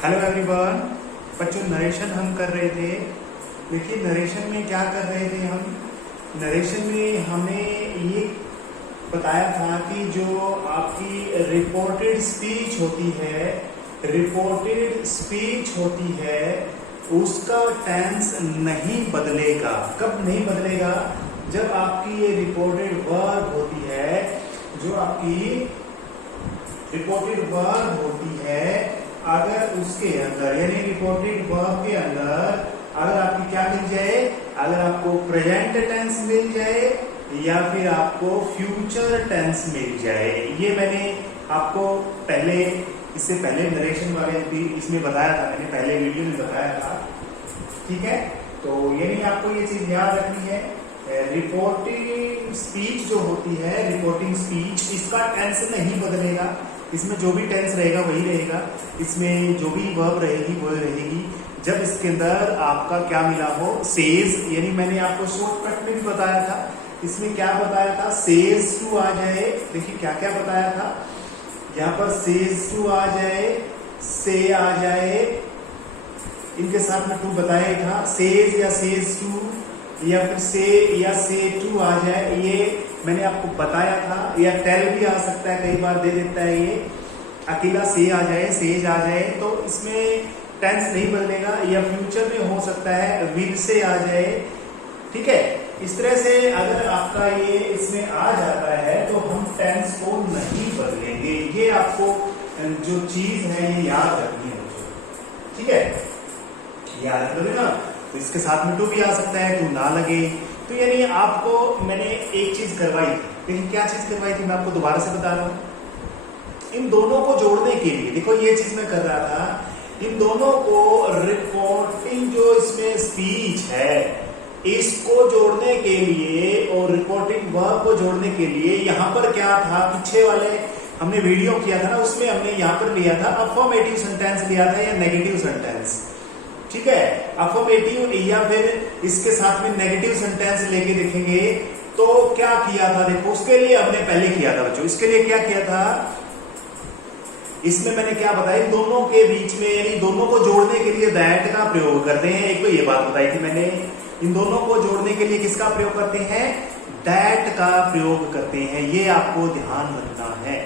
Hello everyone. बच्चों narration हम कर रहे थे। देखिए नरेशन में क्या कर रहे थे हम। नरेशन में हमें ये बताया था कि जो आपकी रिपोर्टेड स्पीच होती है, उसका टेंस नहीं बदलेगा। कब नहीं बदलेगा? जब आपकी ये रिपोर्टेड वर्ब होती है, जो आपकी रिपोर्टेड वर्ब होती है, अगर उसके अंदर यानी रिपोर्टेड वर्ब के अंदर अगर आपकी क्या मिल जाए, अगर आपको प्रेजेंट टेंस मिल जाए या फिर आपको फ्यूचर टेंस मिल जाए। ये मैंने आपको इससे पहले नरेशन वाले भी इसमें बताया था, मैंने पहले वीडियो में बताया था। ठीक है, तो यानी आपको ये चीज याद रखनी है। रिपोर्टिंग स्पीच जो होती है, रिपोर्टिंग स्पीच, इसका टेंस नहीं बदलेगा। इसमें जो भी टेंस रहेगा वही रहेगा, इसमें जो भी वर्ब रहेगी वो रहेगी। जब इसके अंदर आपका क्या मिला हो, सेज, यानी मैंने आपको शॉर्टकट में भी बताया था, इसमें क्या बताया था, सेज टू आ जाए। देखिए क्या क्या बताया था यहाँ पर, सेज टू आ जाए, से आ जाए, इनके साथ में टू बताया था, सेज या सेज टू या फिर से या से टू आ जाए, ये मैंने आपको बताया था। या टेल भी आ सकता है, कई बार दे देता है ये, अकेला से आ जाए, सेज आ जाए, तो इसमें टेंस नहीं बदलेगा। या फ्यूचर में हो सकता है विल से आ जाए। ठीक है, इस तरह से अगर आपका ये इसमें आ जाता है तो हम टेंस को नहीं बदलेंगे। ये आपको जो चीज है ये याद रखनी है। ठीक है, याद रख लोगे ना, तो इसके साथ में टू भी आ सकता है, टू ना लगे तो। यानी आपको मैंने एक चीज करवाई थी, लेकिन क्या चीज करवाई थी मैं आपको दोबारा से बता रहा हूं। इन दोनों को जोड़ने के लिए, देखो ये चीज मैं कर रहा था, इन दोनों को रिपोर्टिंग जो इसमें स्पीच है इसको जोड़ने के लिए और रिपोर्टिंग वर्ब को जोड़ने के लिए यहां पर क्या था, पीछे वाले हमने वीडियो किया था ना, उसमें हमने यहां पर लिया था अफर्मेटिव सेंटेंस लिया था या नेगेटिव सेंटेंस। ठीक है, अफर्मेटिव या फिर इसके साथ में नेगेटिव सेंटेंस लेके देखेंगे तो क्या किया था। देखो उसके लिए हमने पहले किया था बच्चों, इसके लिए क्या किया था, इसमें मैंने क्या बताया, इन दोनों के बीच में यानी दोनों को जोड़ने के लिए दैट का प्रयोग करते हैं। एक तो ये बात बताई थी मैंने, इन दोनों को जोड़ने के लिए किसका प्रयोग करते हैं, दैट का प्रयोग करते हैं। ये आपको ध्यान रखना है।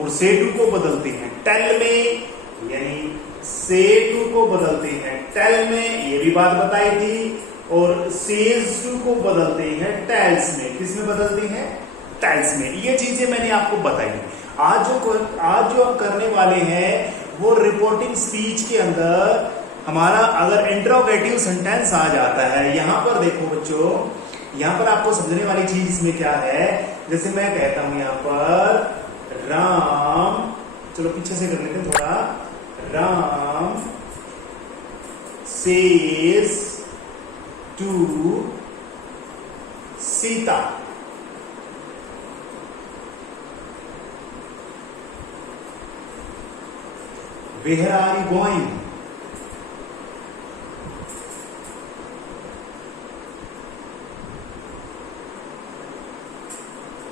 और से टू को बदलते हैं टेल में, यानी से टू को बदलते हैं टेल में, ये भी बात बताई थी। और सेज टू को बदलते हैं टेल्स में। किसमें बदलते हैं, टेल्स में। ये चीजें मैंने आपको बताई। आज जो हम करने वाले हैं वो रिपोर्टिंग स्पीच के अंदर हमारा अगर इंट्रोगेटिव सेंटेंस आ जाता है, यहां पर देखो बच्चों, यहां पर आपको समझने वाली चीज इसमें क्या है। जैसे मैं कहता हूं यहां पर राम, चलो पीछे से कर लेते हैं थोड़ा, Ram says to Sita. Where are you going?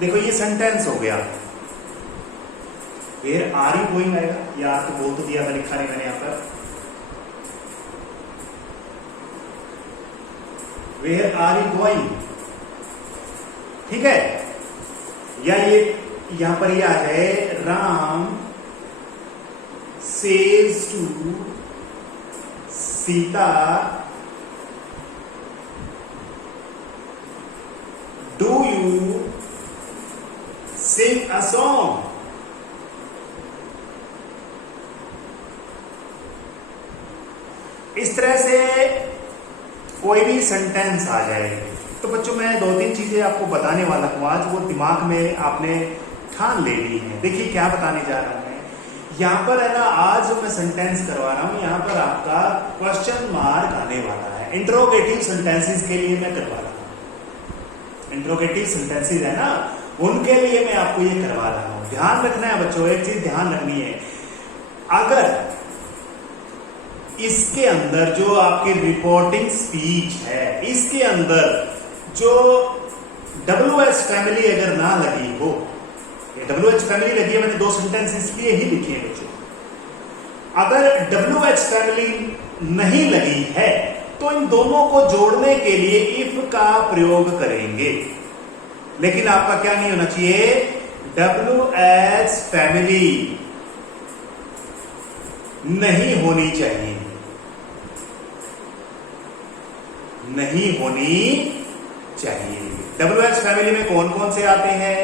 देखो ये सेंटेंस हो गया। Where are you going आएगा, यार तो बोल तो दिया था, लिखा नहीं मैंने यहां पर। Where are you going? ठीक है, या ये यहां पर ये आ जाए, Ram says to Sita do you sing a song? इस तरह से कोई भी सेंटेंस आ जाए तो बच्चों मैं दो तीन चीजें आपको बताने वाला हूं आज, वो दिमाग में आपने ठान ले ली है। देखिए क्या बताने जा रहा हूं मैं यहां पर, है ना, आज जो मैं सेंटेंस करवा रहा हूं यहां पर आपका क्वेश्चन मार्क आने वाला है। इंट्रोगेटिव सेंटेंसेस के लिए मैं करवा रहा हूं, इंट्रोगेटिव सेंटेंसेस है ना, उनके लिए मैं आपको ये करवा रहा हूं। ध्यान रखना है बच्चों, एक चीज ध्यान रखनी है, अगर इसके अंदर जो आपकी रिपोर्टिंग स्पीच है, इसके अंदर जो WH फैमिली अगर ना लगी हो, WH फैमिली लगी है, मैंने दो सेंटेंस इसलिए ही लिखे हैं बच्चों। अगर WH फैमिली नहीं लगी है तो इन दोनों को जोड़ने के लिए इफ का प्रयोग करेंगे, लेकिन आपका क्या नहीं होना चाहिए, WH फैमिली नहीं होनी चाहिए, नहीं होनी चाहिए। WH फैमिली में कौन कौन से आते हैं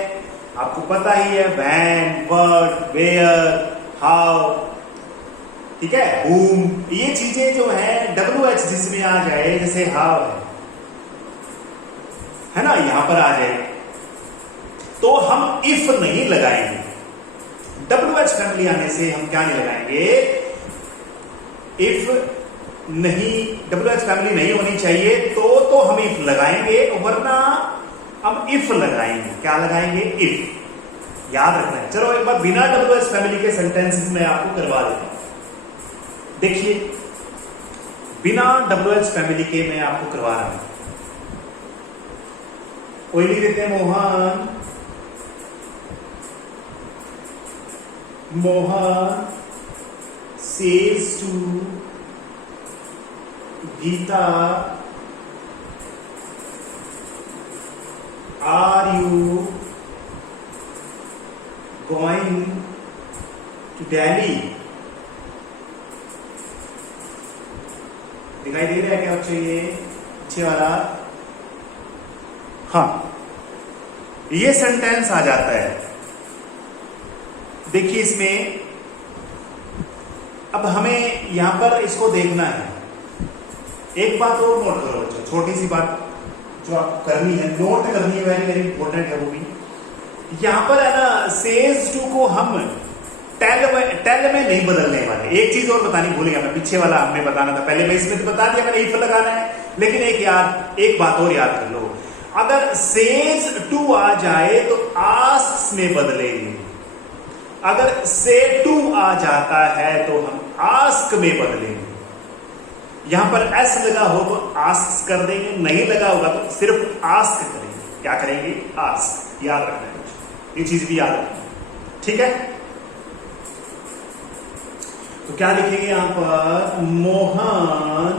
आपको पता ही है, वैन, वर्ड, वेयर, हाउ, ठीक है, whom, ये चीजें जो है WH जिसमें आ जाए, जैसे हाउ है ना, यहां पर आ जाए तो हम इफ नहीं लगाएंगे। WH फैमिली आने से हम क्या नहीं लगाएंगे, इफ नहीं, WH फैमिली नहीं होनी चाहिए तो हम इफ लगाएंगे, वरना हम इफ लगाएंगे। क्या लगाएंगे, इफ। याद रखना है। चलो एक बार बिना WH फैमिली के सेंटेंसेस में आपको करवा देता हूं। देखिए बिना WH फैमिली के मैं आपको करवा रहा हूं। कोई लिख देते हैं, Mohan says to Geeta, are you going to Delhi? दिखाई दे रहा है क्या बच्चे, ये अच्छे वाला? हाँ, ये सेंटेंस आ जाता है। देखिए इसमें अब हमें यहां पर इसको देखना है। एक बात और नोट करो बच्चों, छोटी सी बात जो आपको करनी है, नोट करनी है, वेरी वेरी इंपॉर्टेंट है वो भी। यहां पर है ना, सेज टू को हम टेल में नहीं बदलने वाले। एक चीज और बतानी भूल गया मैं, पीछे वाला हमने बताना था, पहले मैं इसमें तो बता दिया मैंने इफ लगाना है, लेकिन एक बात और याद कर लो, अगर सेज टू आ जाए तो आस्क्स में बदलेंगे। अगर से टू आ जाता है तो हम आस्क में बदलेंगे। यहां पर एस लगा हो तो आस्क कर देंगे, नहीं लगा होगा तो सिर्फ आस्क करेंगे। क्या करेंगे, आस्क। याद रखना है, ये चीज भी याद रखना है, ठीक है। तो क्या लिखेंगे यहां पर, मोहन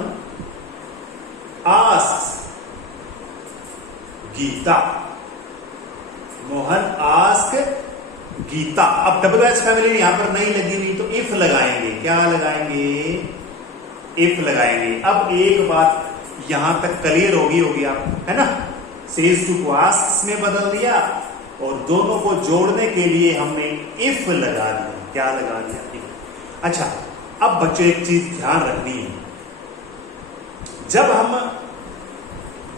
आस्क्स गीता, मोहन आस्क गीता। अब WH फैमिली यहां पर नहीं लगी हुई तो इफ लगाएंगे। क्या लगाएंगे, इफ लगाएंगे। अब एक बात यहां तक क्लियर होगी आप, है ना, सेज टू को आस्क्स में बदल दिया और दोनों को जोड़ने के लिए हमने इफ लगा दिया। क्या लगा दिया, इफ। अच्छा, अब बच्चों एक चीज ध्यान रखनी है, जब हम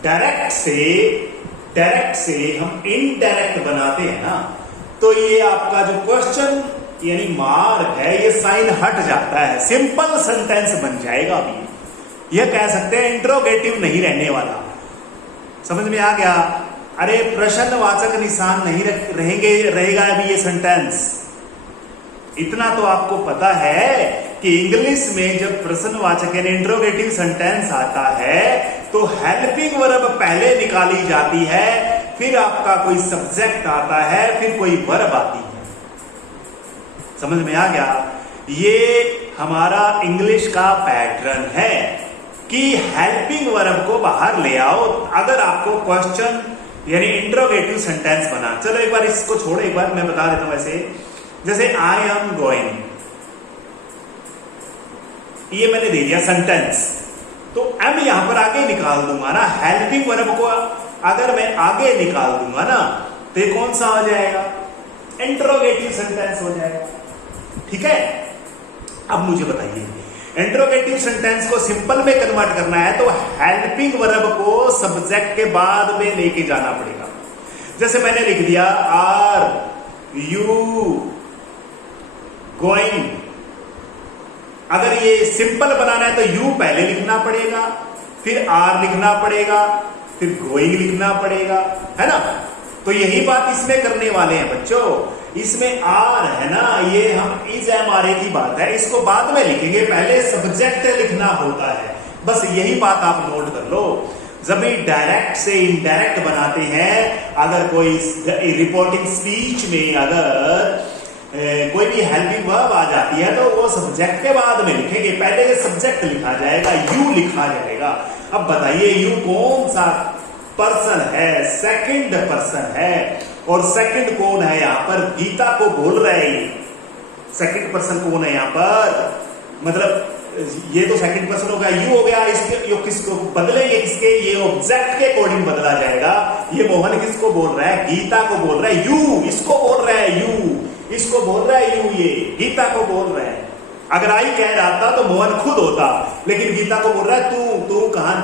डायरेक्ट से हम इनडायरेक्ट बनाते हैं ना, तो ये आपका जो क्वेश्चन यानी मार्क है, ये साइन हट जाता है, सिंपल सेंटेंस बन जाएगा। अभी यह कह सकते हैं इंट्रोगेटिव नहीं रहने वाला। समझ में आ गया? अरे प्रश्नवाचक निशान नहीं रहेगा अभी ये सेंटेंस। इतना तो आपको पता है कि इंग्लिश में जब प्रश्नवाचक यानी इंट्रोगेटिव सेंटेंस आता है तो हेल्पिंग वर्ब पहले निकाली जाती है, फिर आपका कोई सब्जेक्ट आता है, फिर कोई वर्ब आती है। समझ में आ गया? ये हमारा इंग्लिश का पैटर्न है कि हेल्पिंग वर्ब को बाहर ले आओ अगर आपको क्वेश्चन यानी इंट्रोगेटिव सेंटेंस बना। चलो एक बार इसको छोड़ो, एक बार मैं बता देता हूं। जैसे आई एम गोइंग, ये मैंने दे दिया सेंटेंस, तो एम यहां पर आगे निकाल दूंगा ना। हेल्पिंग वर्ब को अगर मैं आगे निकाल दूंगा ना तो ये कौन सा हो जाएगा, इंट्रोगेटिव सेंटेंस हो जाएगा। ठीक है, अब मुझे बताइए, इंट्रोगेटिव सेंटेंस को सिंपल में कन्वर्ट करना है तो हेल्पिंग वर्ब को सब्जेक्ट के बाद में लेके जाना पड़ेगा। जैसे मैंने लिख दिया आर यू गोइंग, अगर ये सिंपल बनाना है तो यू पहले लिखना पड़ेगा, फिर आर लिखना पड़ेगा, फिर गोइंग लिखना पड़ेगा, है ना। तो यही बात इसमें करने वाले हैं बच्चों। इसमें आर है ना, ये हम इज एम आर ए की बात है, इसको बाद में लिखेंगे, पहले सब्जेक्ट लिखना होता है। बस यही बात आप नोट कर लो। जब भी डायरेक्ट से इनडायरेक्ट बनाते हैं, अगर कोई रिपोर्टिंग स्पीच में अगर कोई भी हेल्पिंग वर्ब आ जाती है तो वो वो सब्जेक्ट के बाद में लिखेंगे, पहले ये सब्जेक्ट लिखा जाएगा, यू लिखा जाएगा। अब बताइए यू कौन सा पर्सन है? सेकंड पर्सन है। और सेकंड कौन है यहां पर? गीता को बोल रहे हैं। सेकंड पर्सन कौन है यहां पर? मतलब ये तो सेकंड पर्सन हो गया, यू हो गया। इसके यो किसको बदलेंगे? किसके? ये ऑब्जेक्ट के अकॉर्डिंग बदला जाएगा। ये मोहन किसको बोल रहा है? गीता को बोल रहा है। यू इसको बोल रहा है, यू इसको बोल रहा है, यू ये गीता को बोल रहा है। अगर आई कह रहा था तो मोहन खुद होता, लेकिन गीता को बोल रहा है तू कहां,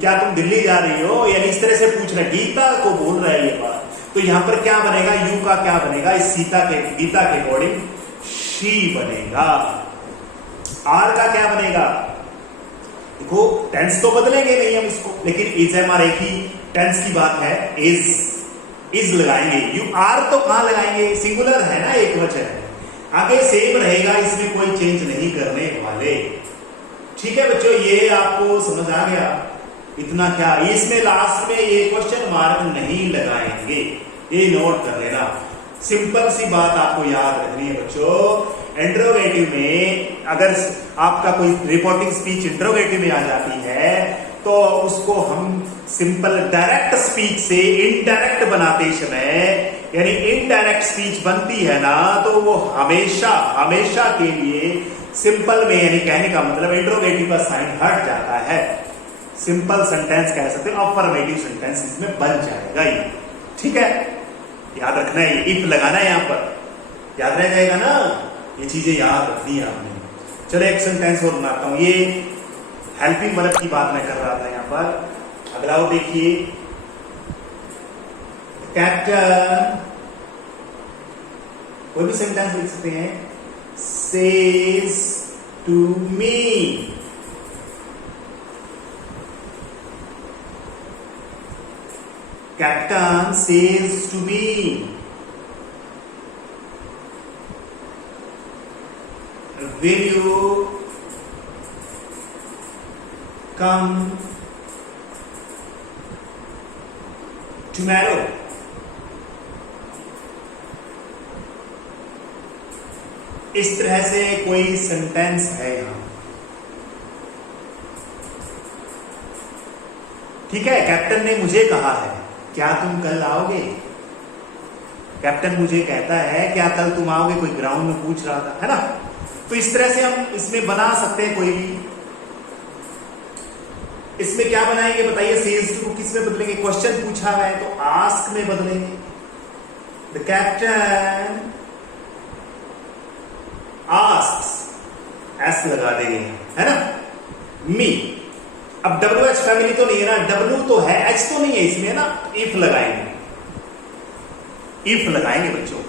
क्या तुम दिल्ली जा रही हो? यानी इस तरह से पूछ रहा है, गीता को बोल रहा है ये बात। तो यहां पर क्या बनेगा? यू का क्या बनेगा? इस गीता के अकॉर्डिंग शी बनेगा। आर का क्या बनेगा? देखो टेंस तो बदलेंगे नहीं हम इसको, लेकिन इज है हमारे एक ही टेंस की बात है। इज लगाएंगे। यू आर तो कहां लगाएंगे? सिंगुलर है ना, एक वचन है, आगे सेम रहेगा, इसमें कोई चेंज नहीं करने वाले। ठीक है बच्चों, ये आपको समझ आ गया? इतना क्या, इसमें लास्ट में ये क्वेश्चन मार्क नहीं लगाएंगे, ये नोट कर लेना। सिंपल सी बात आपको याद रखनी है बच्चों। इंट्रोगेटिव में अगर आपका कोई रिपोर्टिंग स्पीच इंट्रोगेटिव में आ जाती है तो उसको हम सिंपल डायरेक्ट स्पीच से इनडायरेक्ट बनाते समय, यानी इनडायरेक्ट स्पीच बनती है ना, तो वो हमेशा हमेशा के लिए सिंपल में, यानी कहने का मतलब इंट्रोगेटिव का साइन हट जाता है। सिंपल सेंटेंस कह सकते हैं, अफर्मेटिव सेंटेंस इसमें बन जाएगा ये। ठीक है, याद रखना है, इफ लगाना है यहां पर, याद रह जाएगा ना, ये चीजें याद रखनी है आपने। चलो एक सेंटेंस और बनाता हूं। ये हेल्पिंग वर्ब की बात मैं कर रहा था यहां पर। अगला वो देखिए, कैप्टन, कोई भी सेंटेंस लिख सकते हैं, says to me. Captain says to me, will you come tomorrow? इस तरह से कोई सेंटेंस है यहां। ठीक है, कैप्टन ने मुझे कहा है, क्या तुम कल आओगे? कैप्टन मुझे कहता है, क्या कल तुम आओगे? कोई ग्राउंड में पूछ रहा था, है ना? तो इस तरह से हम इसमें बना सकते हैं कोई भी। इसमें क्या बनाएंगे बताइए? सेज टू किस में बदलेंगे? क्वेश्चन पूछा है तो आस्क में बदलेंगे। द कैप्टन आस्क्स, एस लगा देंगे, है ना? मी। अब WH फैमिली तो नहीं है ना, W तो है, H तो नहीं है इसमें ना, इफ लगाएंगे, इफ लगाएंगे बच्चों।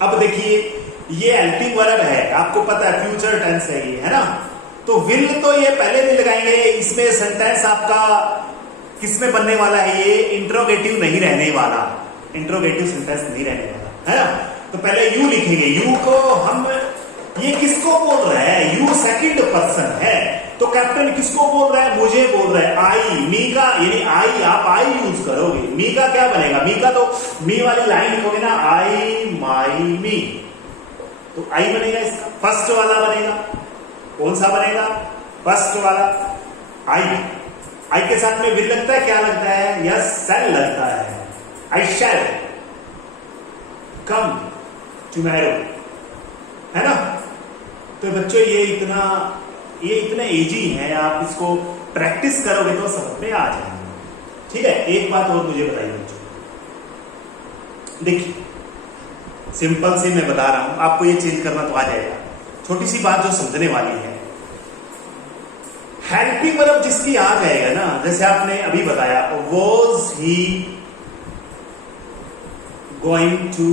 अब देखिए ये हेल्पिंग वर्ब है, आपको पता है फ्यूचर टेंस है ये, है ना? तो विल तो ये पहले भी लगाएंगे। इसमें सेंटेंस आपका किसमें बनने वाला है? ये इंट्रोगेटिव नहीं रहने वाला, इंट्रोगेटिव सेंटेंस नहीं रहने वाला, है ना? तो पहले यू लिखेंगे। यू को हम, ये किसको बोल रहा है? यू सेकंड पर्सन है, तो कैप्टन किसको बोल रहा है? मुझे बोल रहा है। आई, मी का, यानी आई, आप आई यूज करोगे। मी का क्या बनेगा? मी का तो मी वाली लाइन लिखोगे ना, आई माई मी, तो आई बनेगा इसका, फर्स्ट वाला बनेगा। कौन सा बनेगा? फर्स्ट वाला। आई, आई के साथ में विल लगता है, क्या लगता है? यस, शैल लगता है। आई शैल कम टुमारो, है ना? तो बच्चों ये इतना इजी है, आप इसको प्रैक्टिस करोगे तो समझ में आ जाएगा। ठीक है, एक बात और मुझे बताइए बच्चों, देखिए सिंपल से मैं बता रहा हूं, आपको ये चेंज करना तो आ जाएगा। छोटी सी बात जो समझने वाली है, हेल्पिंग वर्ब जिसकी आ जाएगा ना, जैसे आपने अभी बताया, was he going to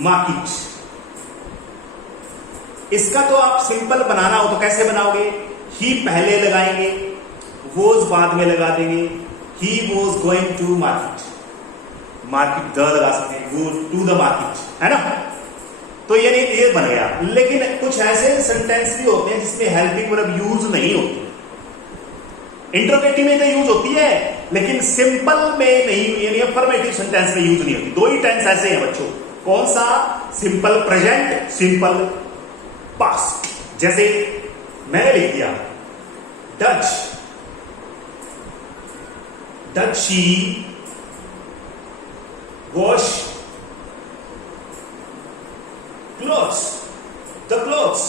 market, इसका तो आप सिंपल बनाना हो तो कैसे बनाओगे? ही पहले लगाएंगे, वॉज बाद में लगा देंगे। He was going to market, market the लगा सकते हैं, गो टू द मार्केट, है ना? तो ये बन गया। लेकिन कुछ ऐसे सेंटेंस भी होते हैं जिसमें हेल्पिंग वर्ब यूज नहीं होती। इंट्रोगेटिव में तो यूज होती है, लेकिन सिंपल में नहीं, यानी अफर्मेटिव सेंटेंस में यूज नहीं होती। दो ही टेंस ऐसे हैं बच्चों। कौन सा? Simple present, simple past. जैसे मैंने लिख दिया Dutch she wash clothes, the clothes.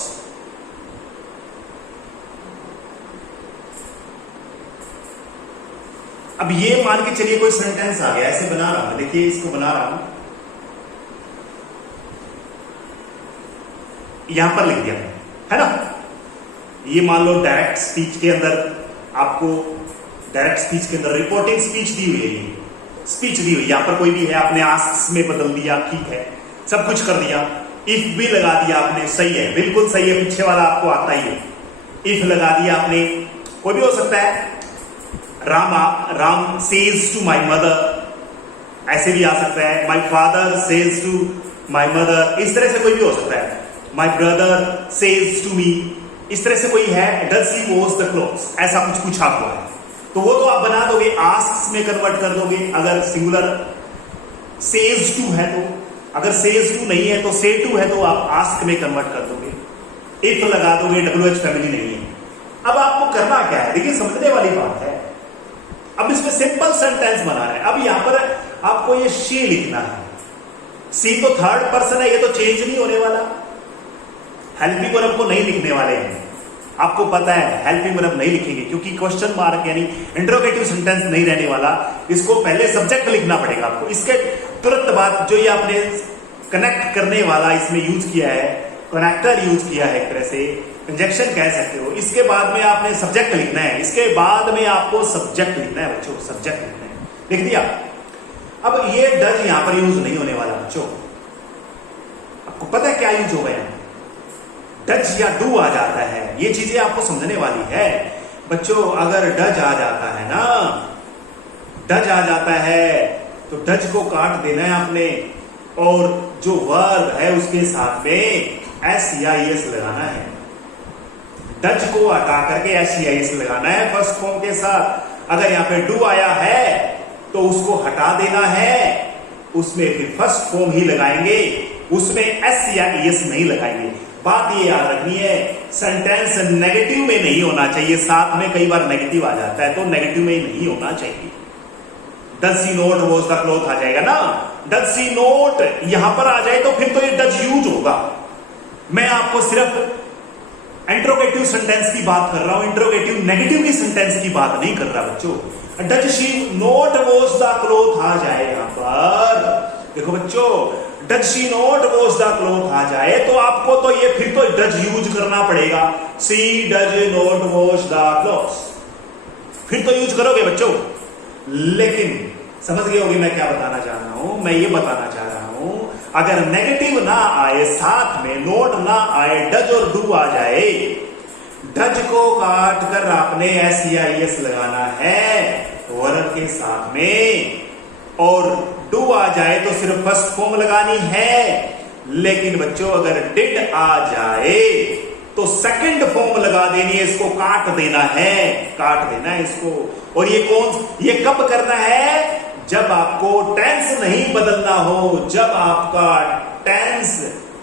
अब ये मान के चलिए कोई सेंटेंस आ गया, ऐसे बना रहा हूं, देखिए इसको बना रहा हूं, यहां पर लिख दिया है ना। ये मान लो डायरेक्ट स्पीच के अंदर आपको, डायरेक्ट स्पीच के अंदर रिपोर्टिंग स्पीच दी हुई है, ये स्पीच दी हुई, यहां पर कोई भी है, आपने आस्क्स में बदल दिया, ठीक है, सब कुछ कर दिया, इफ भी लगा दिया आपने, सही है, बिल्कुल सही है, पीछे वाला आपको आता ही है। इफ लगा दिया आपने, कोई भी हो सकता है, Ram says to my mother, ऐसे भी आ सकता है, my father says to my mother, इस तरह से कोई भी हो सकता है, my brother says to me, इस तरह से कोई है, does he wash the clothes, ऐसा कुछ पूछा हुआ है, तो वो तो आप बना दोगे, आस्क्स में कन्वर्ट कर दोगे, अगर सिंगुलर सेज टू है तो, अगर सेज टू नहीं है तो से टू है तो आप आस्क में कन्वर्ट कर दोगे, इफ लगा दोगे, WH फैमिली नहीं है। अब आपको करना क्या है, देखिए समझने वाली बात है, अब इसमें सिंपल सेंटेंस बना है। अब यहां पर आपको ये शी लिखना है, सी तो थर्ड पर्सन है, ये तो चेंज नहीं होने वाला, हेल्पिंग वर्ब को नहीं लिखने वाले हैं, आपको पता है हेल्पिंग वर्ब नहीं लिखेंगे क्योंकि क्वेश्चन मार्क यानी इंट्रोगेटिव सेंटेंस नहीं रहने वाला, इसको पहले सब्जेक्ट लिखना पड़ेगा आपको। इसके तुरंत बाद जो ये आपने कनेक्ट करने वाला इसमें यूज किया है, कनेक्टर यूज किया है, एक तरह से कंजक्शन कह सकते हो, इसके बाद में आपने सब्जेक्ट लिखना है, इसके बाद में आपको सब्जेक्ट लिखना है बच्चों, सब्जेक्ट लिखना है, लिख दिया। अब ये डज यहां पर यूज नहीं होने वाला बच्चों, आपको पता है क्या यूज होगा, डज या डू आ जाता है, ये चीजें आपको समझने वाली है बच्चों। अगर डज आ जाता है ना, डज आ जाता है तो डज को काट देना है आपने, और जो वर्ब है उसके साथ में एस या एस लगाना है, डज को हटा करके एस या एस लगाना है फर्स्ट फॉर्म के साथ। अगर यहां पे डू आया है तो उसको हटा देना है, उसमें फिर फर्स्ट फॉर्म ही लगाएंगे, उसमें एस या एस नहीं लगाएंगे। बात ये याद रखनी है, सेंटेंस नेगेटिव में नहीं होना चाहिए, साथ में कई बार नेगेटिव आ जाता है, तो नेगेटिव में नहीं होना चाहिए। Does she not wash the cloth आ जाएगा ना, डज सी नॉट यहां पर आ जाए तो फिर तो ये डज यूज होगा। मैं आपको सिर्फ इंट्रोगेटिव सेंटेंस की बात कर रहा हूं, इंट्रोगेटिव नेगेटिव की सेंटेंस की बात नहीं कर रहा बच्चों। Does she not wash the cloth आ जाए यहां पर, देखो बच्चों, does she not wash the cloth आ जाए तो आपको तो ये फिर तो डज यूज करना पड़ेगा, she does not wash the clothes, फिर तो यूज करोगे बच्चों। लेकिन समझ गए होगे मैं क्या बताना चाह रहा हूं, मैं ये बताना चाह रहा हूं, अगर नेगेटिव ना आए, साथ में नोट ना आए, डज और डू आ जाए, डज को काट कर आपने एस या एस लगाना है वर्ब के साथ में, और डू आ जाए तो सिर्फ फर्स्ट फॉर्म लगानी है। लेकिन बच्चों अगर डिड आ जाए तो सेकंड फॉर्म लगा देनी है, इसको काट देना है, काट देना है इसको। और ये कब करना है, जब आपको टेंस नहीं बदलना हो, जब आपका टेंस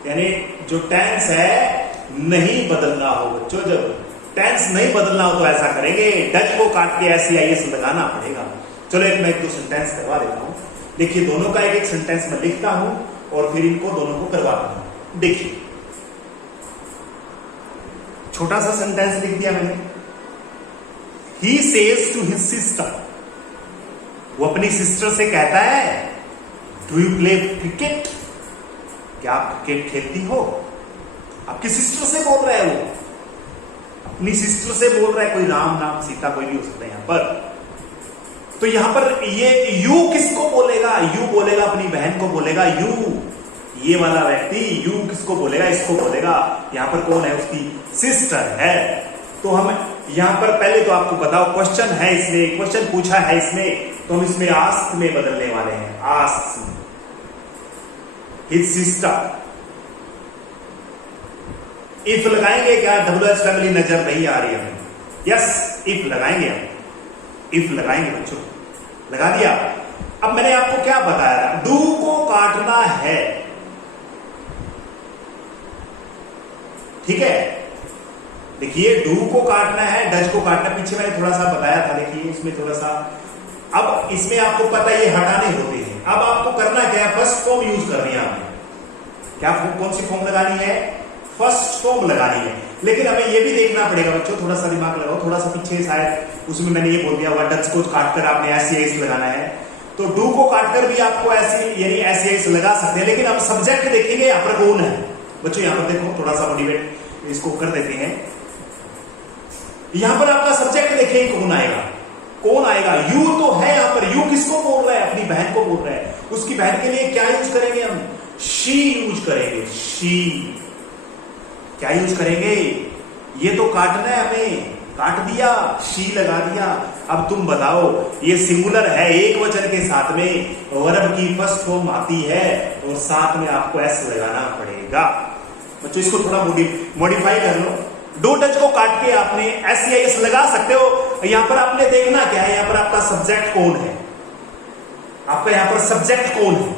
यानी जो टेंस है नहीं बदलना हो बच्चों, जब टेंस नहीं बदलना हो तो ऐसा करेंगे, डज को काट के ऐसे आइए लगाना पड़ेगा। चलो एक मैं एक दो सेंटेंस करवा देता हूं, देखिए दोनों का एक एक सेंटेंस मैं लिखता हूं और फिर इनको दोनों को करवाता हूं। देखिए छोटा सा सेंटेंस लिख दिया मैंने, he says to his sister, वो अपनी सिस्टर से कहता है, डू यू प्ले क्रिकेट, क्या आप क्रिकेट खेलती हो। आपकी सिस्टर से बोल रहा है, वो अपनी सिस्टर से बोल रहा है, कोई राम नाम सीता कोई भी हो सकता है यहां पर। तो यहां पर ये यू किसको बोलेगा, यू बोलेगा अपनी बहन को बोलेगा, यू ये वाला व्यक्ति यू किसको बोलेगा, इसको बोलेगा। यहां पर कौन है, उसकी सिस्टर है। तो हम यहां पर पहले तो आपको बताओ क्वेश्चन है, इसमें क्वेश्चन पूछा है इसमें, तो हम इसमें आस्क में बदलने वाले हैं, आस्क हिज सिस्टर। इफ लगाएंगे क्या, WH फैमिली नजर नहीं आ रही हमें, यस इफ लगाएंगे हम, इफ लगाएंगे बच्चों, लगा दिया। अब मैंने आपको क्या बताया था, डू को काटना है ठीक है, देखिए डू को काटना है, डज को काटना, पीछे मैंने थोड़ा सा बताया था, देखिए इसमें थोड़ा सा, अब इसमें आपको पता है ये हटाने होते हैं। अब आपको करना क्या है, फर्स्ट फॉर्म यूज करनी है आपने। क्या कौन सी फॉर्म लगानी है, फर्स्ट फॉर्म लगानी है। लेकिन हमें ये भी देखना पड़ेगा बच्चों, थोड़ा सा दिमाग लगाओ, थोड़ा सा पीछे शायद उसमें मैंने ये बोल दिया हुआ, डज को काटकर आपने एस लगाना है, तो डू को काटकर भी आपको ऐसी यानी एस लगा सकते हैं। लेकिन अब सब्जेक्ट देखेंगे यहाँ पर कौन है बच्चों, यहाँ पर देखो थोड़ा सा मोटिवेट इसको कर देते हैं। यहां पर आपका सब्जेक्ट देखिए कौन आएगा, कौन आएगा, यू तो है यहां पर। यू किसको बोल रहा है, अपनी बहन को बोल रहा है। उसकी बहन के लिए क्या यूज करेंगे हम, शी यूज करेंगे, शी। क्या यूज करेंगे, ये तो काटना है हमें, काट दिया, शी लगा दिया। अब तुम बताओ, ये सिंगुलर है, एक वचन के साथ में वर्ब की फर्स्ट फॉर्म आती है और साथ में आपको एस लगाना पड़ेगा बच्चों। इसको थोड़ा मॉडिफाई कर लो। डू डज को काट के आपने एस लगा सकते हो। यहां पर आपने देखना क्या है, यहां पर आपका सब्जेक्ट कौन है, आपका यहां पर सब्जेक्ट कौन है।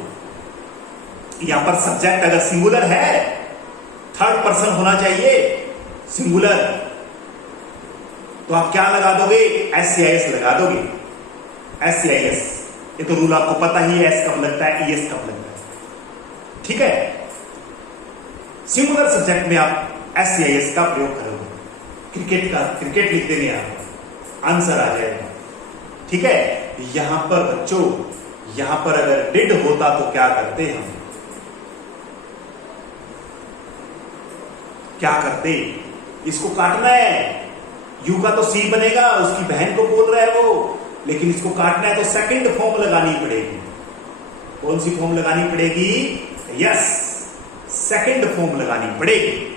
यहां पर सब्जेक्ट अगर सिंगुलर है, थर्ड पर्सन होना चाहिए सिंगुलर, तो आप क्या लगा दोगे, एस लगा दोगे, एस। ये तो रूल आपको पता ही है, एस कब लगता है, ईएस कब लगता है, ठीक है। सिंगुलर सब्जेक्ट में आप एस का प्रयोग करोगे। क्रिकेट का, क्रिकेट लिख देंगे आप, आंसर आ जाएगा, ठीक है। यहां पर बच्चों, यहां पर अगर डिड होता तो क्या करते हम, क्या करते, इसको काटना है, यू का तो सी बनेगा, उसकी बहन को बोल रहा है वो, लेकिन इसको काटना है तो सेकंड फॉर्म लगानी पड़ेगी। कौन सी फॉर्म लगानी पड़ेगी, यस, सेकंड फॉर्म लगानी पड़ेगी।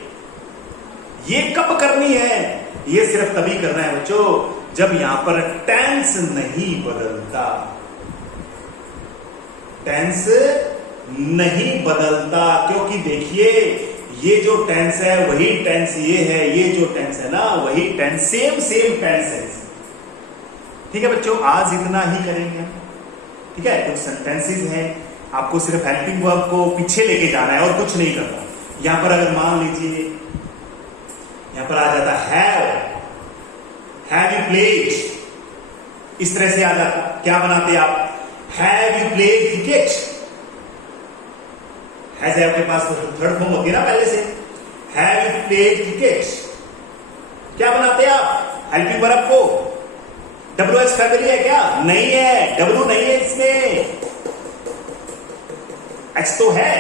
ये कब करनी है, ये सिर्फ तभी करना है बच्चों जब यहां पर टेंस नहीं बदलता, टेंस नहीं बदलता। क्योंकि देखिए ये जो टेंस है वही टेंस ये है, ये जो टेंस है ना वही टेंस, सेम टेंस है, ठीक है बच्चों। आज इतना ही करेंगे, ठीक है। कुछ सेंटेंसेस हैं, आपको सिर्फ हेल्पिंग वर्ब को पीछे लेके जाना है और कुछ नहीं करना। यहां पर अगर मान लीजिए यहां पर आ जाता हैव यू प्लेड, इस तरह से आ जाता, क्या बनाते आप, have you played cricket. Has आपके पास तो थर्ड फॉर्म होती है ना पहले से, हैव यू प्लेड क्रिकेट। क्या बनाते आप हेल्पिंग वर्ब को, WH फैमिली है क्या, नहीं है, W नहीं है इसमें, H तो है,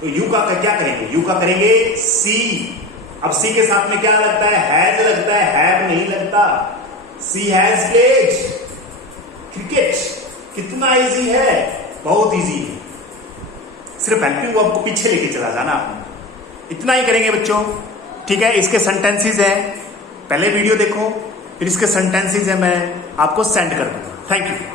तो यू का क्या करेंगे, यू का करेंगे सी। अब सी के साथ में क्या लगता है, हैज लगता है, हैव नहीं लगता। सी हैज प्लेड क्रिकेट। कितना इजी है, बहुत इजी है, सिर्फ हेल्पिंग वर्ब को पीछे लेके चला जाना आपने। इतना ही करेंगे बच्चों, ठीक है। इसके सेंटेंसेस है, पहले वीडियो देखो, फिर इसके सेंटेंसेस है, मैं आपको सेंड कर दूंगा। Thank you.